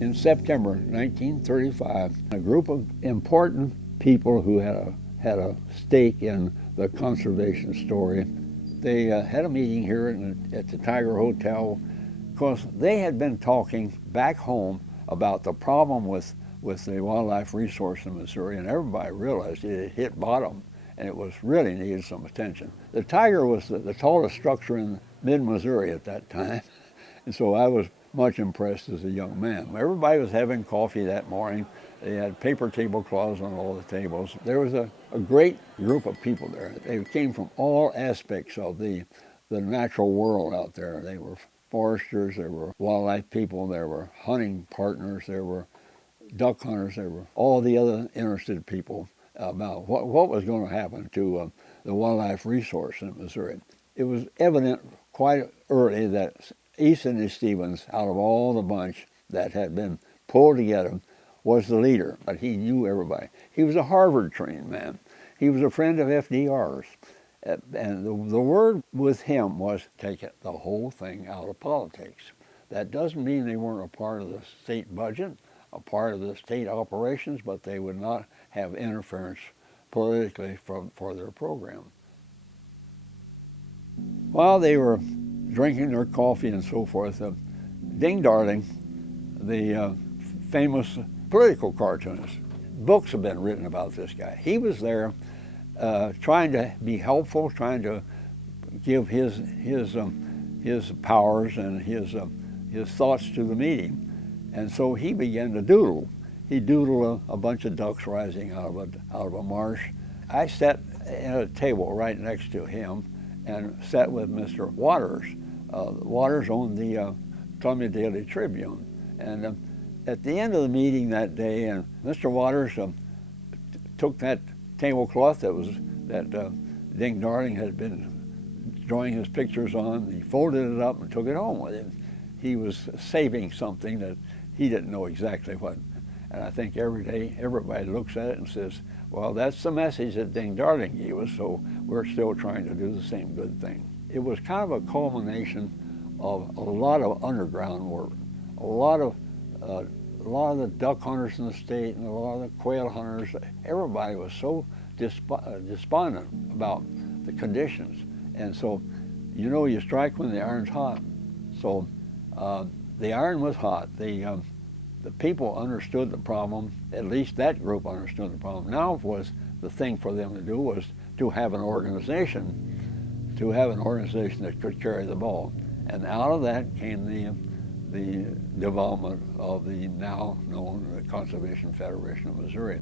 In September 1935, a group of important people who had a stake in the conservation story, they had a meeting here at the Tiger Hotel, because they had been talking back home about the problem with the wildlife resource in Missouri, and everybody realized it had hit bottom and it was really needed some attention. The Tiger was the tallest structure in mid-Missouri at that time, and so I was much impressed as a young man. Everybody was having coffee that morning. They had paper tablecloths on all the tables. There was a great group of people there. They came from all aspects of the natural world out there. They were foresters, there were wildlife people, there were hunting partners, there were duck hunters, there were all the other interested people about what was going to happen to the wildlife resource in Missouri. It was evident quite early that Easton Stevens, out of all the bunch that had been pulled together, was the leader, but he knew everybody. He was a Harvard-trained man. He was a friend of FDR's. And the word with him was take the whole thing out of politics. That doesn't mean they weren't a part of the state budget, a part of the state operations, but they would not have interference politically for their program. While they were drinking their coffee and so forth, Ding Darling, the famous political cartoonist, books have been written about this guy. He was there trying to be helpful, trying to give his powers and his thoughts to the meeting. And so he began to doodle. He doodled a bunch of ducks rising out of a marsh. I sat at a table right next to him and sat with Mr. Waters. Waters owned the Columbia Daily Tribune. And at the end of the meeting that day, and Mr. Waters took that tablecloth that Ding Darling had been drawing his pictures on. He folded it up and took it home with him. He was saving something that he didn't know exactly what. And I think every day everybody looks at it and says, well, that's the message that Ding Darling gave us, so we're still trying to do the same good thing. It was kind of a culmination of a lot of underground work. A lot of the duck hunters in the state and a lot of the quail hunters, everybody was so despondent about the conditions. And so, you know, you strike when the iron's hot. So the iron was hot. The people understood the problem, at least that group understood the problem. Now was the thing for them to do was to have an organization that could carry the ball. And out of that came the development of the now known Conservation Federation of Missouri.